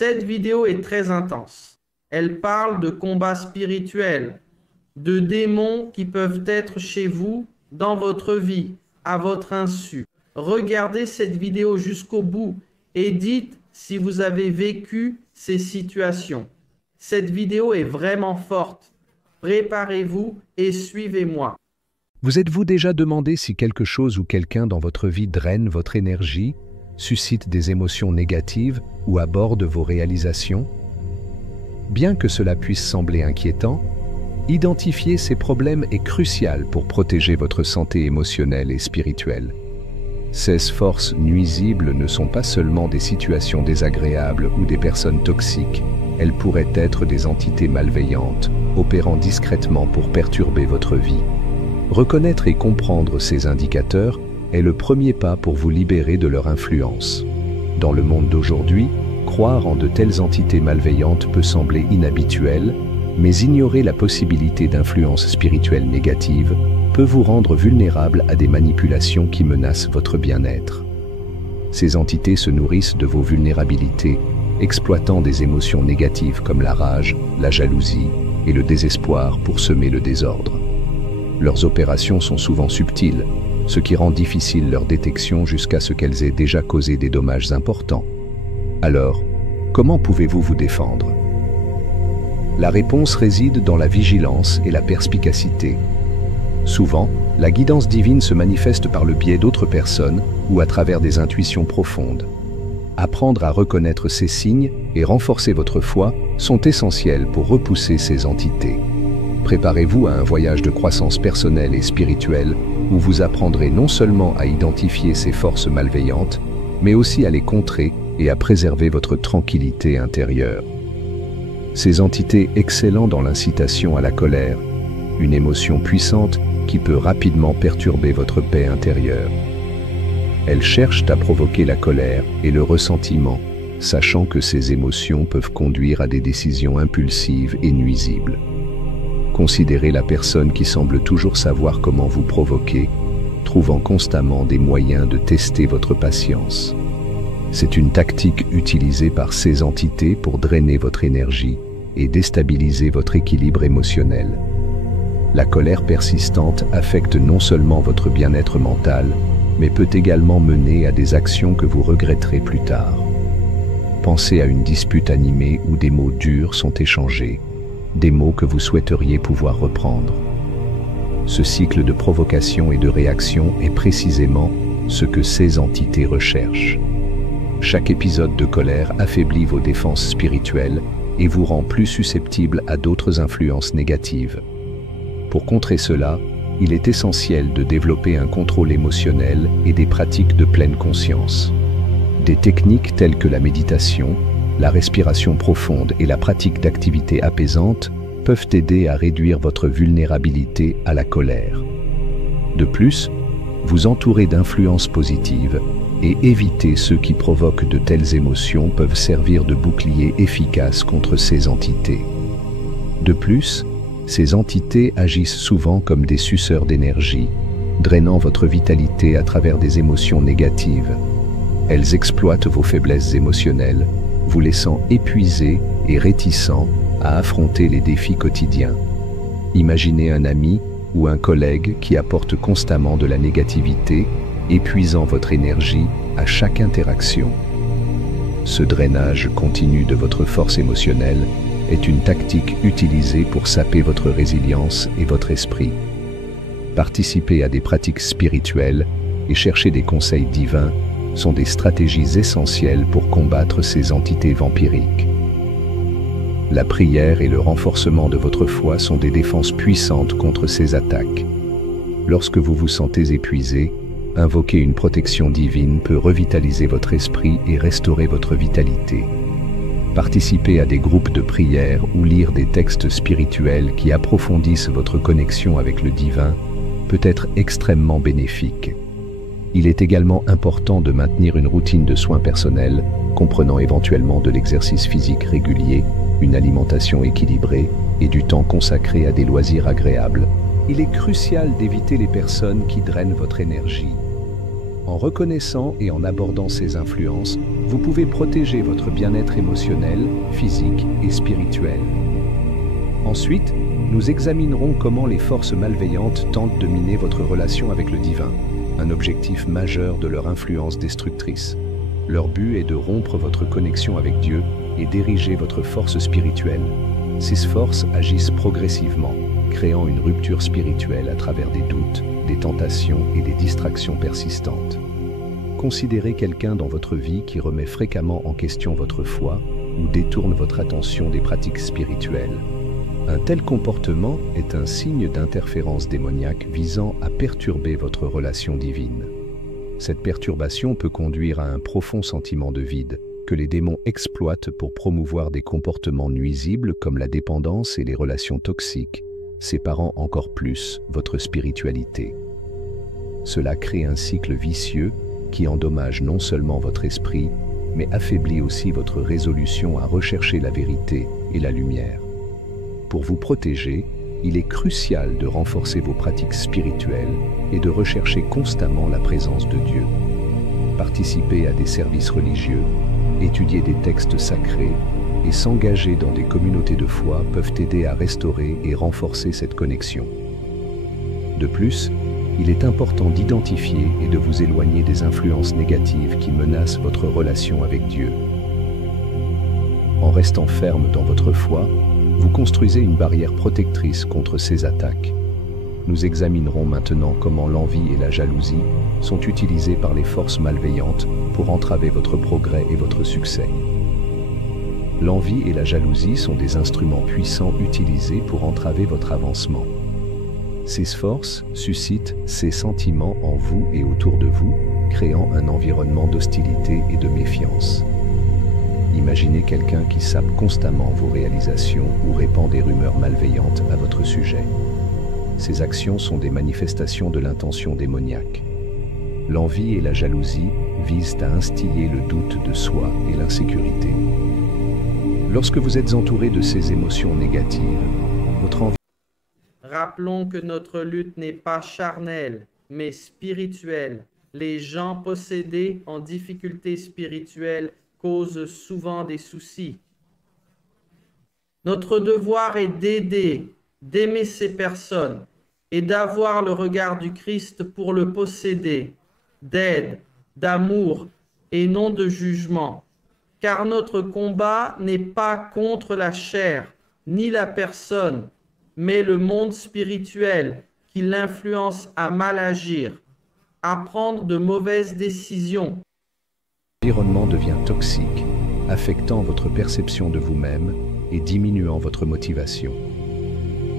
Cette vidéo est très intense. Elle parle de combats spirituels, de démons qui peuvent être chez vous, dans votre vie, à votre insu. Regardez cette vidéo jusqu'au bout et dites si vous avez vécu ces situations. Cette vidéo est vraiment forte. Préparez-vous et suivez-moi. Vous êtes-vous déjà demandé si quelque chose ou quelqu'un dans votre vie draine votre énergie, suscite des émotions négatives ou aborde vos réalisations? Bien que cela puisse sembler inquiétant, identifier ces problèmes est crucial pour protéger votre santé émotionnelle et spirituelle. Ces forces nuisibles ne sont pas seulement des situations désagréables ou des personnes toxiques, elles pourraient être des entités malveillantes, opérant discrètement pour perturber votre vie. Reconnaître et comprendre ces indicateurs est le premier pas pour vous libérer de leur influence. Dans le monde d'aujourd'hui, croire en de telles entités malveillantes peut sembler inhabituel, mais ignorer la possibilité d'influences spirituelles négatives peut vous rendre vulnérable à des manipulations qui menacent votre bien-être. Ces entités se nourrissent de vos vulnérabilités, exploitant des émotions négatives comme la rage, la jalousie et le désespoir pour semer le désordre. Leurs opérations sont souvent subtiles, ce qui rend difficile leur détection jusqu'à ce qu'elles aient déjà causé des dommages importants. Alors, comment pouvez-vous vous défendre? La réponse réside dans la vigilance et la perspicacité. Souvent, la guidance divine se manifeste par le biais d'autres personnes ou à travers des intuitions profondes. Apprendre à reconnaître ces signes et renforcer votre foi sont essentiels pour repousser ces entités. Préparez-vous à un voyage de croissance personnelle et spirituelle où vous apprendrez non seulement à identifier ces forces malveillantes, mais aussi à les contrer et à préserver votre tranquillité intérieure. Ces entités excellent dans l'incitation à la colère, une émotion puissante qui peut rapidement perturber votre paix intérieure. Elles cherchent à provoquer la colère et le ressentiment, sachant que ces émotions peuvent conduire à des décisions impulsives et nuisibles. Considérez la personne qui semble toujours savoir comment vous provoquer, trouvant constamment des moyens de tester votre patience. C'est une tactique utilisée par ces entités pour drainer votre énergie et déstabiliser votre équilibre émotionnel. La colère persistante affecte non seulement votre bien-être mental, mais peut également mener à des actions que vous regretterez plus tard. Pensez à une dispute animée où des mots durs sont échangés, des mots que vous souhaiteriez pouvoir reprendre. Ce cycle de provocation et de réaction est précisément ce que ces entités recherchent. Chaque épisode de colère affaiblit vos défenses spirituelles et vous rend plus susceptible à d'autres influences négatives. Pour contrer cela, il est essentiel de développer un contrôle émotionnel et des pratiques de pleine conscience. Des techniques telles que la méditation, la respiration profonde et la pratique d'activités apaisantes peuvent aider à réduire votre vulnérabilité à la colère. De plus, vous entourer d'influences positives et éviter ceux qui provoquent de telles émotions peuvent servir de bouclier efficace contre ces entités. De plus, ces entités agissent souvent comme des suceurs d'énergie, drainant votre vitalité à travers des émotions négatives. Elles exploitent vos faiblesses émotionnelles, vous laissant épuisé et réticent à affronter les défis quotidiens. Imaginez un ami ou un collègue qui apporte constamment de la négativité, épuisant votre énergie à chaque interaction. Ce drainage continu de votre force émotionnelle est une tactique utilisée pour saper votre résilience et votre esprit. Participer à des pratiques spirituelles et chercher des conseils divins sont des stratégies essentielles pour combattre ces entités vampiriques. La prière et le renforcement de votre foi sont des défenses puissantes contre ces attaques. Lorsque vous vous sentez épuisé, invoquer une protection divine peut revitaliser votre esprit et restaurer votre vitalité. Participer à des groupes de prière ou lire des textes spirituels qui approfondissent votre connexion avec le divin peut être extrêmement bénéfique. Il est également important de maintenir une routine de soins personnels, comprenant éventuellement de l'exercice physique régulier, une alimentation équilibrée et du temps consacré à des loisirs agréables. Il est crucial d'éviter les personnes qui drainent votre énergie. En reconnaissant et en abordant ces influences, vous pouvez protéger votre bien-être émotionnel, physique et spirituel. Ensuite, nous examinerons comment les forces malveillantes tentent de miner votre relation avec le divin, un objectif majeur de leur influence destructrice. Leur but est de rompre votre connexion avec Dieu et d'ériger votre force spirituelle. Ces forces agissent progressivement, créant une rupture spirituelle à travers des doutes, des tentations et des distractions persistantes. Considérez quelqu'un dans votre vie qui remet fréquemment en question votre foi ou détourne votre attention des pratiques spirituelles. Un tel comportement est un signe d'interférence démoniaque visant à perturber votre relation divine. Cette perturbation peut conduire à un profond sentiment de vide que les démons exploitent pour promouvoir des comportements nuisibles comme la dépendance et les relations toxiques, séparant encore plus votre spiritualité. Cela crée un cycle vicieux qui endommage non seulement votre esprit, mais affaiblit aussi votre résolution à rechercher la vérité et la lumière. Pour vous protéger, il est crucial de renforcer vos pratiques spirituelles et de rechercher constamment la présence de Dieu. Participer à des services religieux, étudier des textes sacrés et s'engager dans des communautés de foi peuvent aider à restaurer et renforcer cette connexion. De plus, il est important d'identifier et de vous éloigner des influences négatives qui menacent votre relation avec Dieu. En restant ferme dans votre foi, vous construisez une barrière protectrice contre ces attaques. Nous examinerons maintenant comment l'envie et la jalousie sont utilisées par les forces malveillantes pour entraver votre progrès et votre succès. L'envie et la jalousie sont des instruments puissants utilisés pour entraver votre avancement. Ces forces suscitent ces sentiments en vous et autour de vous, créant un environnement d'hostilité et de méfiance. Imaginez quelqu'un qui sape constamment vos réalisations ou répand des rumeurs malveillantes à votre sujet. Ces actions sont des manifestations de l'intention démoniaque. L'envie et la jalousie visent à instiller le doute de soi et l'insécurité. Lorsque vous êtes entouré de ces émotions négatives, votre envie... Rappelons que notre lutte n'est pas charnelle, mais spirituelle. Les gens possédés en difficulté spirituelle causent souvent des soucis. Notre devoir est d'aider, d'aimer ces personnes et d'avoir le regard du Christ pour le posséder, d'aide, d'amour et non de jugement. Car notre combat n'est pas contre la chair, ni la personne, mais le monde spirituel qui l'influence à mal agir, à prendre de mauvaises décisions. L'environnement devient toxique, affectant votre perception de vous-même et diminuant votre motivation.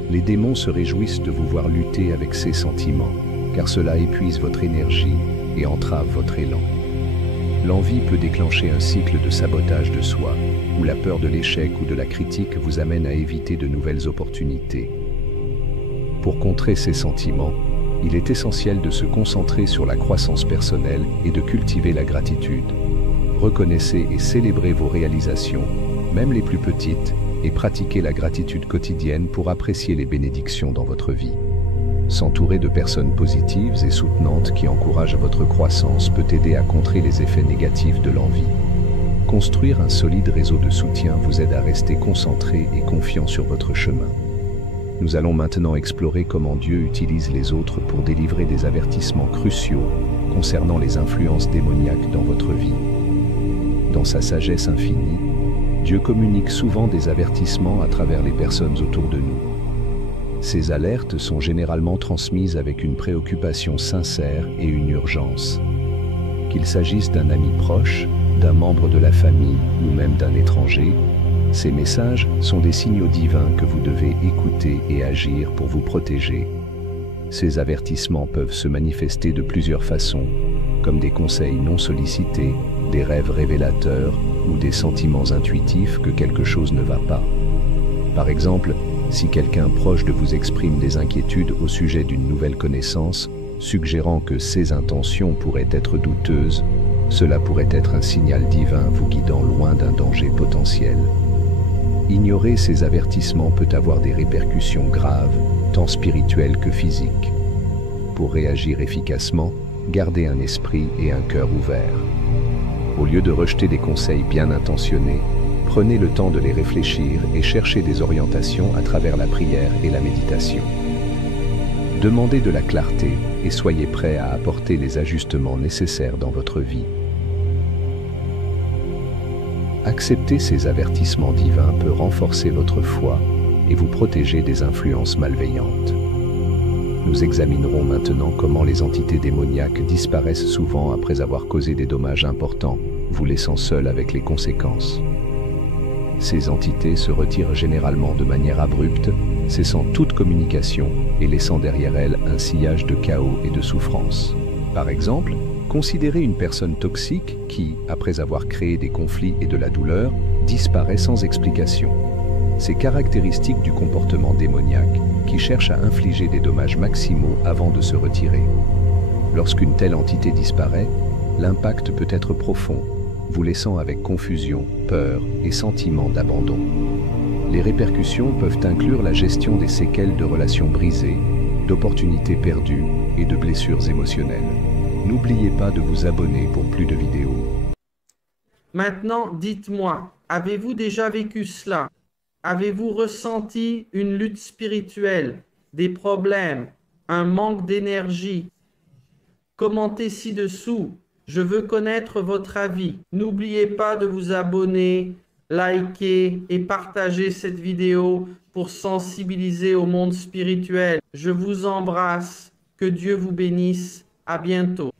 Les démons se réjouissent de vous voir lutter avec ces sentiments, car cela épuise votre énergie et entrave votre élan. L'envie peut déclencher un cycle de sabotage de soi, où la peur de l'échec ou de la critique vous amène à éviter de nouvelles opportunités. Pour contrer ces sentiments, il est essentiel de se concentrer sur la croissance personnelle et de cultiver la gratitude. Reconnaissez et célébrez vos réalisations, même les plus petites, et pratiquez la gratitude quotidienne pour apprécier les bénédictions dans votre vie. S'entourer de personnes positives et soutenantes qui encouragent votre croissance peut aider à contrer les effets négatifs de l'envie. Construire un solide réseau de soutien vous aide à rester concentré et confiant sur votre chemin. Nous allons maintenant explorer comment Dieu utilise les autres pour délivrer des avertissements cruciaux concernant les influences démoniaques dans votre vie. Dans sa sagesse infinie, Dieu communique souvent des avertissements à travers les personnes autour de nous. Ces alertes sont généralement transmises avec une préoccupation sincère et une urgence. Qu'il s'agisse d'un ami proche, d'un membre de la famille ou même d'un étranger, ces messages sont des signaux divins que vous devez écouter et agir pour vous protéger. Ces avertissements peuvent se manifester de plusieurs façons, comme des conseils non sollicités, des rêves révélateurs ou des sentiments intuitifs que quelque chose ne va pas. Par exemple, si quelqu'un proche de vous exprime des inquiétudes au sujet d'une nouvelle connaissance, suggérant que ses intentions pourraient être douteuses, cela pourrait être un signal divin vous guidant loin d'un danger potentiel. Ignorer ces avertissements peut avoir des répercussions graves, tant spirituelles que physiques. Pour réagir efficacement, gardez un esprit et un cœur ouverts. Au lieu de rejeter des conseils bien intentionnés, prenez le temps de les réfléchir et cherchez des orientations à travers la prière et la méditation. Demandez de la clarté et soyez prêts à apporter les ajustements nécessaires dans votre vie. Accepter ces avertissements divins peut renforcer votre foi et vous protéger des influences malveillantes. Nous examinerons maintenant comment les entités démoniaques disparaissent souvent après avoir causé des dommages importants, vous laissant seul avec les conséquences. Ces entités se retirent généralement de manière abrupte, cessant toute communication et laissant derrière elles un sillage de chaos et de souffrance. Par exemple, considérez une personne toxique qui, après avoir créé des conflits et de la douleur, disparaît sans explication. C'est caractéristique du comportement démoniaque qui cherche à infliger des dommages maximaux avant de se retirer. Lorsqu'une telle entité disparaît, l'impact peut être profond, vous laissant avec confusion, peur et sentiment d'abandon. Les répercussions peuvent inclure la gestion des séquelles de relations brisées, d'opportunités perdues et de blessures émotionnelles. N'oubliez pas de vous abonner pour plus de vidéos. Maintenant, dites-moi, avez-vous déjà vécu cela? Avez-vous ressenti une lutte spirituelle, des problèmes, un manque d'énergie? Commentez ci-dessous. Je veux connaître votre avis. N'oubliez pas de vous abonner, liker et partager cette vidéo pour sensibiliser au monde spirituel. Je vous embrasse. Que Dieu vous bénisse. À bientôt.